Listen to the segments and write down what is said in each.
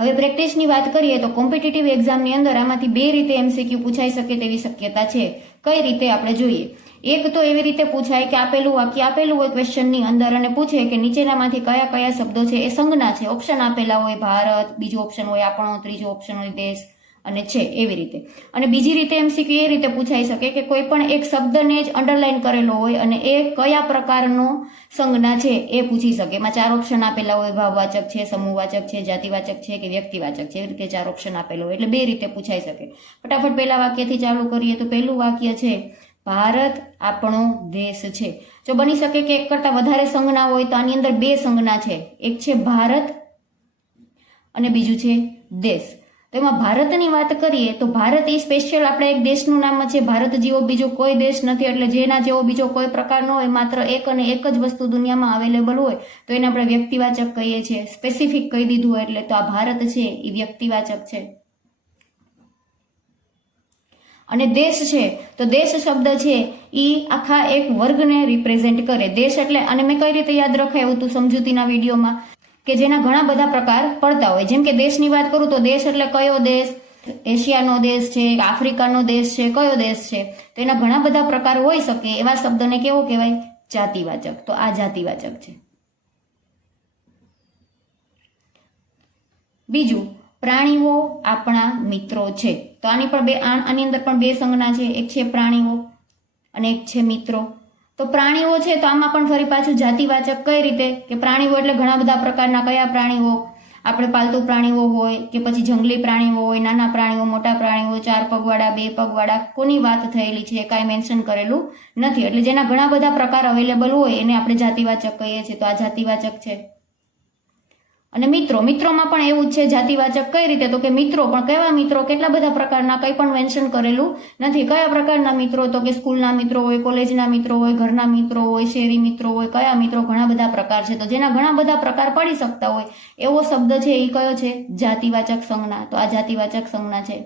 હવે પ્રેક્ટિસની વાત કરીએ તો કોમ્પિટિટિવ એક્ઝામની અંદર આમાંથી બે રીતે એમસીક્યુ પૂછાઈ શકે તેવી શક્યતા છે. કઈ રીતે આપણે જોઈએ. એક તો એવી રીતે પૂછાય કે આપેલું વાક્ય આપેલું હોય ક્વેશ્ચનની અંદર અને પૂછે કે નીચેનામાંથી કયા કયા શબ્દો છે એ સંજ્ઞા છે. ઓપ્શન આપેલા હોય ભારત, બીજો ઓપ્શન હોય આપણો, ત્રીજો ઓપ્શન હોય દેશ અને છે, એવી રીતે. અને બીજી રીતે એમસીક્યુ એ રીતે પૂછાઈ શકે કે કોઈ પણ એક શબ્દને જ અંડરલાઈન કરેલો હોય અને એ કયા પ્રકારનો સંજ્ઞા છે એ પૂછી શકે. એમાં 4 ઓપ્શન આપેલા હોય, ભાવવાચક છે, સમૂહવાચક છે, જાતિવાચક છે કે વ્યક્તિવાચક છે, એવી રીતે 4 ઓપ્શન આપેલો હોય. એટલે બે રીતે પૂછાઈ શકે. ફટાફટ પહેલા વાક્યથી ચાલુ કરીએ તો પહેલું વાક્ય છે ભારત આપણો દેશ છે. જો બની શકે કે એક કરતા વધારે સંજ્ઞા હોય તો આની અંદર બે સંજ્ઞા છે. એક છે ભારત અને બીજું છે દેશ. તો એમાં ભારતની વાત કરીએ તો ભારત એ સ્પેશિયલ આપણે એક દેશનું નામ છે. ભારત જેવો બીજો કોઈ દેશ નથી, એટલે જેના જેવો બીજો કોઈ પ્રકારનો હોય, માત્ર એક અને એક જ વસ્તુ દુનિયામાં અવેલેબલ હોય તો એને આપણે વ્યક્તિવાચક કહીએ છીએ. સ્પેસિફિક કહી દીધું હોય એટલે તો આ ભારત છે એ વ્યક્તિવાચક છે. અને દેશ છે તો દેશ શબ્દ છે એ આખા એક વર્ગને રિપ્રેઝેન્ટ કરે. દેશ એટલે, અને મેં કઈ રીતે યાદ રખાયું હતું સમજૂતીના વિડીયોમાં, કે જેના ઘણા બધા પ્રકાર પડતા હોય. જેમ કે દેશની વાત કરું તો દેશ એટલે કયો દેશ, એશિયાનો દેશ છે, આફ્રિકાનો દેશ છે, કયો દેશ છે, તો એના ઘણા બધા પ્રકાર હોઈ શકે. એવા શબ્દને કેવો કહેવાય? જાતિવાચક. તો આ જાતિવાચક છે. બીજું, પ્રાણીઓ આપણા મિત્રો છે. તો આની અંદર પણ બે સંજ્ઞા છે. એક છે પ્રાણીઓ અને એક છે મિત્રો. તો પ્રાણીઓ છે તો આમાં પણ ફરી પાછું જાતિવાચક. કઈ રીતે? કે પ્રાણીઓ એટલે ઘણા બધા પ્રકારના. કયા પ્રાણીઓ? આપણે પાલતુ પ્રાણીઓ હોય કે પછી જંગલી પ્રાણીઓ હોય, નાના પ્રાણીઓ, મોટા પ્રાણીઓ, 4 પગવાળા, 2 પગવાળા, કોની વાત થયેલી છે કાંઈ મેન્શન કરેલું નથી. એટલે જેના ઘણા બધા પ્રકાર અવેલેબલ હોય એને આપણે જાતિવાચક કહીએ છીએ. તો આ જાતિવાચક છે. અને મિત્રોમાં પણ એવું જ છે જાતિવાચક. કઈ રીતે? તો કે મિત્રો, પણ કેવા મિત્રો? કેટલા બધા પ્રકારના, કંઈ પણ મેન્શન કરેલું નથી. કયા પ્રકારના મિત્રો? તો કે સ્કૂલના મિત્રો હોય, કોલેજના મિત્રો હોય, ઘરના મિત્રો હોય, શેરી મિત્રો હોય. કયા મિત્રો? ઘણા બધા પ્રકાર છે. તો જેના ઘણા બધા પ્રકાર પડી શકતા હોય એવો શબ્દ છે એ કયો છે? જાતિવાચક સંજ્ઞા. તો આ જાતિવાચક સંજ્ઞા છે.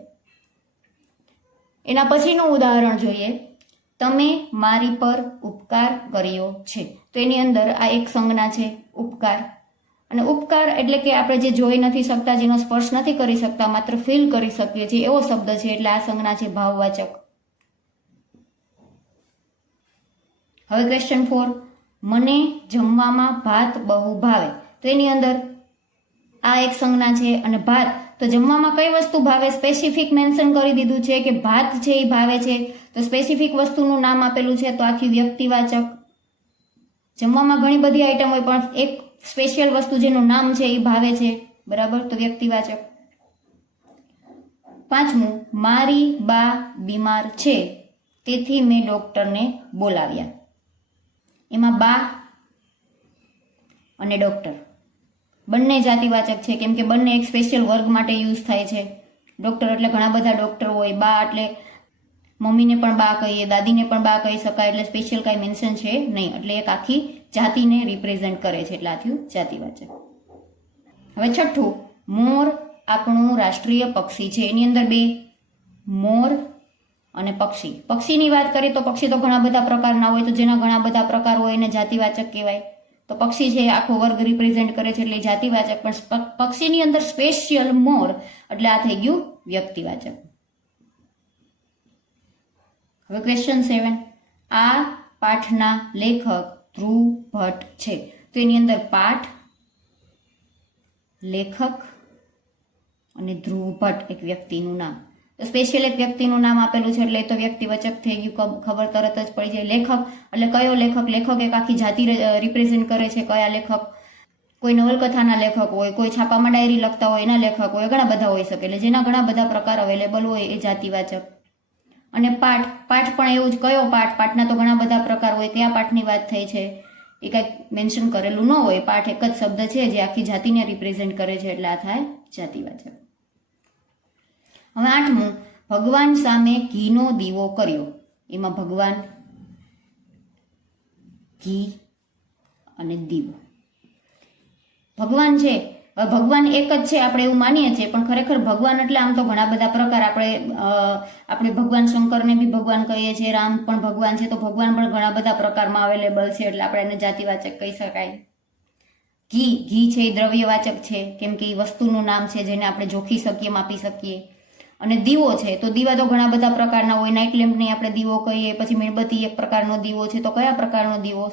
એના પછીનું ઉદાહરણ જોઈએ. તમે મારી પર ઉપકાર કર્યો છે. તો એની અંદર આ એક સંજ્ઞા છે ઉપકાર. અને ઉપકાર એટલે કે આપણે જે જોઈ નથી શકતા, જેનો સ્પર્શ નથી કરી શકતા, માત્ર ફીલ કરી શકીએ છીએ એવો શબ્દ છે. એટલે આ સંજ્ઞા છે ભાવવાચક. હવે ક્વેશ્ચન 4, મને જમવામાં ભાત બહુ ભાવે. તો એની અંદર આ એક સંજ્ઞા છે. અને ભાત, તો જમવામાં કઈ વસ્તુ ભાવે? સ્પેસિફિક મેન્શન કરી દીધું છે કે ભાત છે એ ભાવે છે. તો સ્પેસિફિક વસ્તુનું નામ આપેલું છે તો આખી વ્યક્તિવાચક. જમવામાં ઘણી બધી આઈટમ હોય પણ એક સ્પેશિયલ વસ્તુ જેનું નામ છે એ ભાવે છે, બરાબર, તો વ્યક્તિવાચક. 5મું, મારી બા બીમાર છે તેથી મેં ડોક્ટરને બોલાવ્યા. એમાં બા અને ડોક્ટર બંને જાતિવાચક છે, કેમ કે બંને એક સ્પેશિયલ વર્ગ માટે યુઝ થાય છે. ડોક્ટર એટલે ઘણા બધા ડોક્ટર હોય. બા એટલે મમ્મીને પણ બા કહીએ, દાદીને પણ બા કહી શકાય. એટલે સ્પેશિયલ કાંઈ મેન્શન છે નહીં. એટલે એક આખી જાતિને રિપ્રેઝેન્ટ કરે છે. એટલે આ થયું જાતિવાચક. હવે 6થું, મોર આપણું રાષ્ટ્રીય પક્ષી છે. એની અંદર બે, મોર અને પક્ષી. પક્ષીની વાત કરીએ તો પક્ષી તો ઘણા બધા પ્રકારના હોય. તો જેના ઘણા બધા પ્રકાર હોય એને જાતિવાચક કહેવાય. તો પક્ષી છે આખો વર્ગ રિપ્રેઝેન્ટ કરે છે એટલે જાતિવાચક. પણ પક્ષીની અંદર સ્પેશિયલ મોર એટલે આ થઈ ગયું વ્યક્તિવાચક. હવે ક્વેશ્ચન 7, આ પાઠના લેખક ધ્રુવ ભટ્ટ છે. તો એની અંદર પાઠ, લેખક અને ધ્રુવ ભટ્ટ એક વ્યક્તિનું નામ. તો સ્પેશિયલ એક વ્યક્તિનું નામ આપેલું છે એટલે એ તો વ્યક્તિવાચક થઈ ગયું. ખબર તરત જ પડી જાય. લેખક એટલે કયો લેખક? લેખક એક આખી જાતિ રિપ્રેઝેન્ટ કરે છે. કયા લેખક? કોઈ નવલકથાના લેખક હોય, કોઈ છાપામાં ડાયરી લખતા હોય એના લેખક હોય, ઘણા બધા હોઈ શકે. એટલે જેના ઘણા બધા પ્રકાર અવેલેબલ હોય એ જાતિવાચક. અને પાઠ, પાઠ પણ એવું જ. કયો પાઠ? પાઠના તો ઘણા બધા પ્રકાર હોય. કયા પાઠની વાત થઈ છે એ કંઈક મેન્શન કરેલું ન હોય. પાઠ એક જ શબ્દ છે જે આખી જાતિને રિપ્રેઝેન્ટ કરે છે એટલે આ થાય જાતિવાચક. હવે 8મું, ભગવાન સામે ઘીનો દીવો કર્યો. એમાં ભગવાન, ઘી અને દીવો. ભગવાન છે, ભગવાન એક જ છે આપણે એવું માનીએ છીએ, પણ ખરેખર ભગવાન એટલે આમ તો ઘણા બધા પ્રકાર. આપણે ભગવાન શંકરને બી ભગવાન કહીએ છીએ, રામ પણ ભગવાન છે. તો ભગવાન પણ ઘણા બધા પ્રકારમાં અવેલેબલ છે એટલે આપણે એને જાતિવાચક કહી શકાય. ઘી છે એ દ્રવ્યવાચક છે, કેમ કે એ વસ્તુનું નામ છે જેને આપણે જોખી શકીએ, માપી શકીએ. અને દીવો છે, તો દીવા તો ઘણા બધા પ્રકારના હોય. નાઇટ લેમ્પને આપણે દીવો કહીએ. પછી મીણબત્તી એક પ્રકારનો દીવો છે, તો કયા પ્રકારનો દીવો?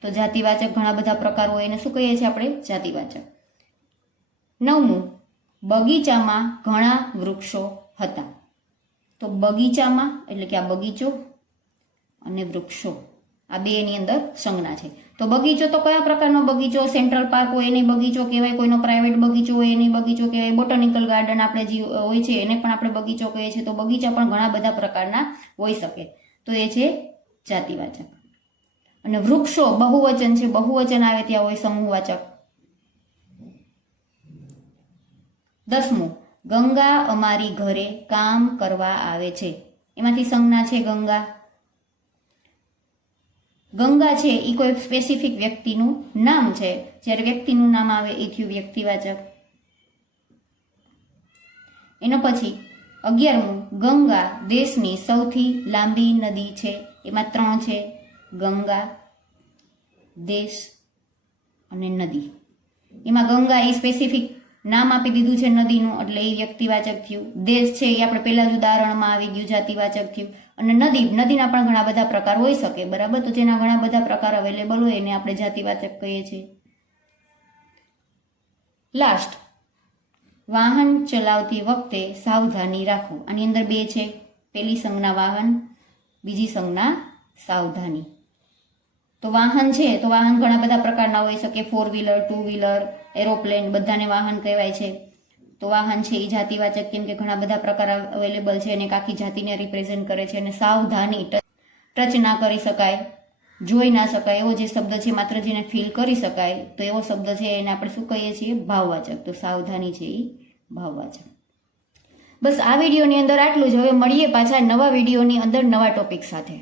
તો જાતિવાચક ઘણા બધા પ્રકાર હોય, એને શું કહીએ છીએ આપણે? જાતિવાચક. 9મું, બગીચામાં ઘણા વૃક્ષો હતા. તો બગીચામાં એટલે કે આ બગીચો અને વૃક્ષો આ બે એની અંદર સંજ્ઞા છે. તો બગીચો તો કયા પ્રકારનો બગીચો? સેન્ટ્રલ પાર્ક હોય એને બગીચો કહેવાય, કોઈનો પ્રાઇવેટ બગીચો હોય એને બગીચો કહેવાય, બોટનિકલ ગાર્ડન આપણે જે હોય છે એને પણ આપણે બગીચો કહીએ છીએ. તો બગીચા પણ ઘણા બધા પ્રકારના હોઈ શકે, તો એ છે જાતિવાચક. અને વૃક્ષો બહુવચન છે, બહુવચન આવે ત્યાં હોય સમૂહવાચક. 10મું, ગંગા અમારી ઘરે કામ કરવા આવે છે. એમાંથી સંજ્ઞા છે ગંગા. ગંગા છે એ કોઈ સ્પેસિફિક વ્યક્તિનું નામ છે. જ્યારે વ્યક્તિનું નામ આવે એ થયું વ્યક્તિવાચક. એનો પછી 11મું, ગંગા દેશની સૌથી લાંબી નદી છે. એમાં 3 છે, ગંગા, દેશ અને નદી. એમાં ગંગા એ સ્પેસિફિક નામ આપી દીધું છે નદીનું, એટલે એ વ્યક્તિવાચક થયું. દેશ છે એ આપણે પહેલા જ ઉદાહરણમાં આવી ગયું, જાતિવાચક થયું. અને નદીના પણ ઘણા બધા પ્રકાર હોઈ શકે, બરાબર? તો જેના ઘણા બધા પ્રકાર અવેલેબલ હોય એને આપણે જાતિવાચક કહીએ છીએ. લાસ્ટ, વાહન ચલાવતી વખતે સાવધાની રાખો. આની અંદર 2 છે. પહેલી સંજ્ઞા વાહન, બીજી સંજ્ઞા સાવધાની. તો વાહન છે, તો વાહન ઘણા બધા પ્રકારના હોઈ શકે. 4 વ્હીલર, 2 વ્હીલર, એરોપ્લેન, બધાને વાહન કહેવાય છે. તો વાહન છે એ જાતિવાચક, કેમ કે ઘણા બધા પ્રકાર અવેલેબલ છે અને આખી જાતિને રિપ્રેઝેન્ટ કરે છે. અને સાવધાની, ટચ ના કરી શકાય, જોઈ ના શકાય એવો જે શબ્દ છે, માત્ર જેને ફીલ કરી શકાય, તો એવો શબ્દ છે એને આપણે શું કહીએ છીએ? ભાવવાચક. તો સાવધાની છે એ ભાવવાચક. બસ આ વિડીયોની અંદર આટલું જ. હવે મળીએ પાછા નવા વિડીયોની અંદર નવા ટોપિક સાથે.